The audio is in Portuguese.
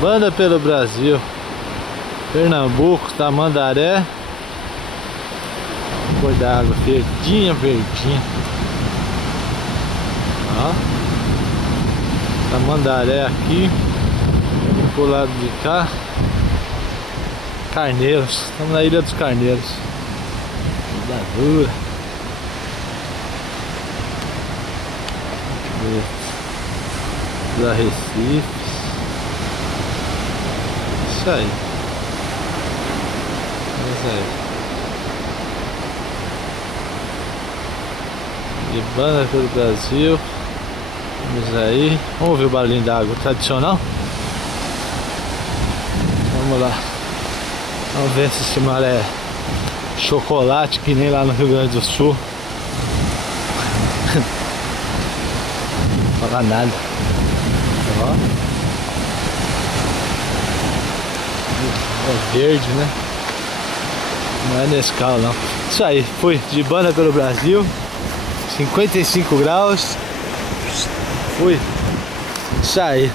Banda pelo Brasil. Pernambuco, Tamandaré. Cor da água verdinha, verdinha. Ó. Tamandaré aqui. Pro lado de cá. Carneiros. Estamos na Ilha dos Carneiros. Da dura. Dos Arrecifes. Isso aí. Isso aí. De banda pelo Brasil. Vamos aí. Vamos ouvir o barulhinho da água tradicional? Vamos lá. Vamos ver se esse mar é chocolate que nem lá no Rio Grande do Sul. Não fala nada. Ó. É verde, né? Não é Nescau não. Isso aí, fui de banda pelo Brasil. 55 graus. Fui. Isso aí.